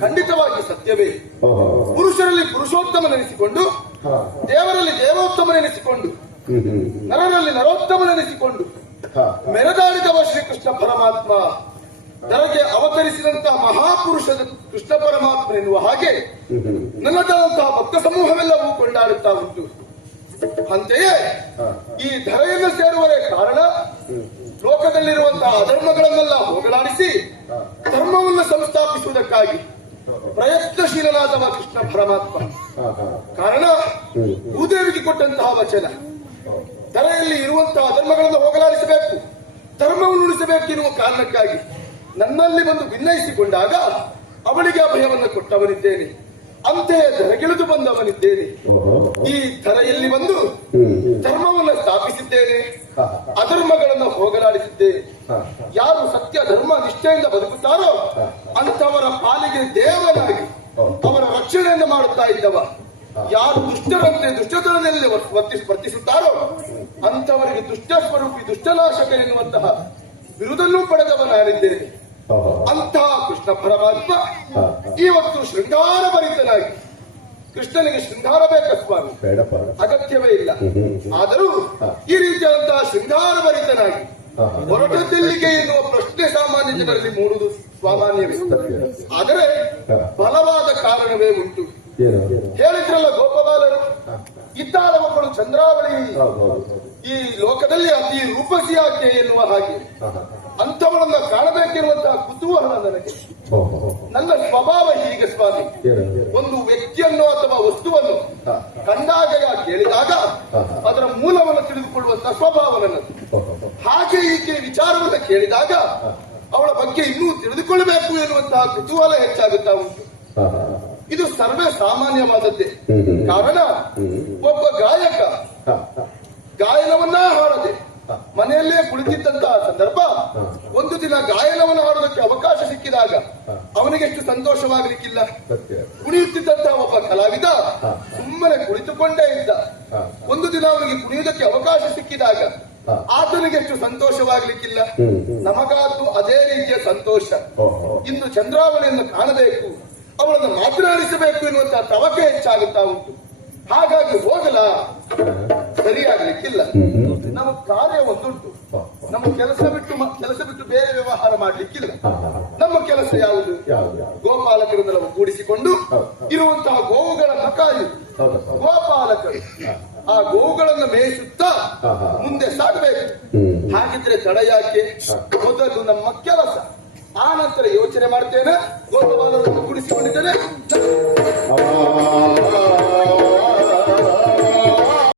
ಖಂಡಿತವಾಗಿ ಸತ್ಯವೇ. ಪುರುಷರಲ್ಲಿ ಪುರುಷೋತ್ತಮನೆನಿಸಿಕೊಂಡು, ದೇವರಲ್ಲಿ ದೇವೋತ್ತಮನೆನಿಸಿಕೊಂಡು, ನರರಲ್ಲಿ ನರೋತ್ತಮನೆನಿಸಿಕೊಂಡು ಮೆರೆದಾಡಿದವ ಶ್ರೀಕೃಷ್ಣ ಪರಮಾತ್ಮ ಧರೆಗೆ ಅವತರಿಸಿದಂತಹ ಮಹಾಪುರುಷ ಕೃಷ್ಣ ಪರಮಾತ್ಮ ಎನ್ನುವ ಹಾಗೆ ನನ್ನದಾದಂತಹ ಭಕ್ತ ಸಮೂಹವೆಲ್ಲವೂ ಕೊಂಡಾಡುತ್ತಾ ಉಂಟು. ಅಂತೆಯೇ ಈ ಧರೆಯನ್ನು ಸೇರುವರೇ ಕಾರಣ ಲೋಕದಲ್ಲಿರುವಂತಹ ಅಧರ್ಮಗಳನ್ನೆಲ್ಲ ಹೋಗಲಾಡಿಸಿ ಧರ್ಮವನ್ನು ಸಂಸ್ಥಾಪಿಸುವುದಕ್ಕಾಗಿ ಪ್ರಯತ್ನಶೀಲನಾದವ ಕೃಷ್ಣ ಪರಮಾತ್ಮ. ಕಾರಣ ಭೂದೇವಿಗೆ ಕೊಟ್ಟಂತಹ ವಚನ, ಧರೆಯಲ್ಲಿ ಇರುವಂತಹ ಅಧರ್ಮಗಳನ್ನು ಹೋಗಲಾಡಿಸಬೇಕು, ಧರ್ಮವನ್ನು ಉಳಿಸಬೇಕು ಎನ್ನುವ ಕಾರಣಕ್ಕಾಗಿ ನನ್ನಲ್ಲಿ ಬಂದು ಭಿನ್ನಯಿಸಿಕೊಂಡಾಗ ಅವಳಿಗೆ ಅಭಯವನ್ನು ಕೊಟ್ಟವನಿದ್ದೇನೆ. ಅಂತೆಯೇ ಧರೆಗಿಳಿದು ಬಂದವನಿದ್ದೇನೆ. ಈ ಧರೆಯಲ್ಲಿ ಬಂದು ಧರ್ಮವನ್ನು ಸ್ಥಾಪಿಸಿದ್ದೇನೆ, ಅಧರ್ಮಗಳನ್ನು ಹೋಗಲಾಡಿಸಿದ್ದೇನೆ. ಯಾರು ಸತ್ಯ ಧರ್ಮ ನಿಷ್ಠೆಯಿಂದ ಬದುಕುತ್ತಾರೋ ಅಂತವರ ಪಾಲಿಗೆ ದೇವನಾಗಿ ಅವರ ರಕ್ಷಣೆಯನ್ನು ಮಾಡುತ್ತಾ ಇದ್ದವ. ಯಾರು ದುಷ್ಟರಂತೆ ದುಷ್ಟತನದಲ್ಲಿ ವರ್ತಿಸುತ್ತಾರೋ ಅಂತವರಿಗೆ ದುಷ್ಟ ಸ್ವರೂಪಿ ದುಷ್ಟನಾಶಕ ಎನ್ನುವಂತಹ ಬಿರುದನ್ನೂ ಪಡೆದವ ನಾನಿದ್ದೇನೆ. ಅಂತಹ ಕೃಷ್ಣ ಪರಮಾತ್ಮ ಇವತ್ತು ಶೃಂಗಾರ ಭರಿತನಾಗಿ, ಕೃಷ್ಣನಿಗೆ ಶೃಂಗಾರ ಬೇಕ ಸ್ವಾಮಿ, ಅಗತ್ಯವೇ ಇಲ್ಲ. ಆದರೂ ಈ ರೀತಿಯಾದಂತಹ ಶೃಂಗಾರ ಭರಿತನಾಗಿ ಹೊರಟದೆಲ್ಲಿಗೆ ಎನ್ನುವ ಪ್ರಶ್ನೆ ಸಾಮಾನ್ಯ ಜನರಲ್ಲಿ ಮೂಡುವುದು ಸ್ವಾಮಾನ್ಯವೇ. ಆದರೆ ಬಲವಾದ ಕಾರಣವೇ ಉಂಟು. ಹೇಳಿದ್ರಲ್ಲ ಗೋಪಬಾಲರು, ಇದ್ದಾಳ ಒಬ್ಬಳು ಚಂದ್ರಾವಳಿ ಈ ಲೋಕದಲ್ಲಿ ಅತಿ ರೂಪಸಿ ಆಕೆ ಎನ್ನುವ ಹಾಗೆ ಅಂಥವಳನ್ನ ಕಾಣಬೇಕಿರುವಂತಹ ಕುತೂಹಲ ನನಗೆ. ನನ್ನ ಸ್ವಭಾವ ಹೀಗೆ ಸ್ವಾಮಿ, ಒಂದು ವ್ಯಕ್ತಿಯನ್ನು ಅಥವಾ ವಸ್ತುವನ್ನು ಕಂಡಾಗ ಕೇಳಿದಾಗ ಅದರ ಮೂಲವನ್ನು ತಿಳಿದುಕೊಳ್ಳುವಂತಹ ಸ್ವಭಾವ ನನ್ನದು. ಹಾಗೆ ಈಕೆ ವಿಚಾರವನ್ನು ಕೇಳಿದಾಗ ಅವಳ ಬಗ್ಗೆ ಇನ್ನೂ ತಿಳಿದುಕೊಳ್ಳಬೇಕು ಎನ್ನುವಂತಹ ಕುತೂಹಲ ಹೆಚ್ಚಾಗುತ್ತಾ ಉಂಟು. ಇದು ಸರ್ವೇ ಸಾಮಾನ್ಯವಾದದ್ದೇ. ಕಾರಣ ಒಬ್ಬ ಗಾಯಕ ಗಾಯನವನ್ನ ಹಾಡದೆ ಮನೆಯಲ್ಲೇ ಕುಳಿತಿದ್ದಂತಹ ಸಂದರ್ಭ, ಒಂದು ದಿನ ಗಾಯನವನ್ನು ಹಾಡೋದಕ್ಕೆ ಅವಕಾಶ ಸಿಕ್ಕಿದಾಗ ಅವನಿಗೆ ಎಷ್ಟು ಸಂತೋಷವಾಗಲಿಕ್ಕಿಲ್ಲ. ಕುಣಿಯುತ್ತಿದ್ದಂತಹ ಒಬ್ಬ ಕಲಾವಿದ ಸುಮ್ಮನೆ ಕುಳಿತುಕೊಂಡೇ ಇದ್ದ. ಒಂದು ದಿನ ಅವನಿಗೆ ಕುಣಿಯುವುದಕ್ಕೆ ಅವಕಾಶ ಸಿಕ್ಕಿದಾಗ ಆತನಿಗೆ ಎಷ್ಟು ಸಂತೋಷವಾಗಲಿಕ್ಕಿಲ್ಲ. ನಮಗಾದ್ದು ಅದೇ ರೀತಿಯ ಸಂತೋಷ. ಇಂದು ಚಂದ್ರಾವಳಿಯನ್ನು ಕಾಣಬೇಕು, ಅವಳನ್ನು ಮಾತನಾಡಿಸಬೇಕು ಎನ್ನುವಂತಹ ತವಕೆ ಹೆಚ್ಚಾಗುತ್ತಾ ಉಂಟು. ಹಾಗಾಗಿ ಹೋಗಲ ಸರಿಯಾಗಲಿಕ್ಕಿಲ್ಲ. ನಮ್ಮ ಕಾರ್ಯ ಒಂದುಂಟು, ನಮ್ಮ ಕೆಲಸ ಬಿಟ್ಟು ಬೇರೆ ವ್ಯವಹಾರ ಮಾಡಲಿಕ್ಕಿಲ್ಲ. ನಮ್ಮ ಕೆಲಸ ಯಾವುದು? ಗೋಪಾಲಕರನ್ನೆಲ್ಲ ಕೂಡಿಸಿಕೊಂಡು ಇರುವಂತಹ ಗೋವುಗಳನ್ನು ಕಾಯುವುದು ಗೋಪಾಲಕರು. ಆ ಗೋವುಗಳನ್ನು ಮೇಯಿಸುತ್ತಾ ಮುಂದೆ ಸಾಗಬೇಕು. ಹಾಗಿದ್ರೆ ತಡ ಯಾಕೆ? ಮೊದಲು ನಮ್ಮ ಕೆಲಸ, ಆ ನಂತರ ಯೋಚನೆ ಮಾಡ್ತೇನೆ. ಗೋಪಾಲಕರನ್ನು ಕೂಡಿಸಿಕೊಂಡಿದ್ದೇನೆ,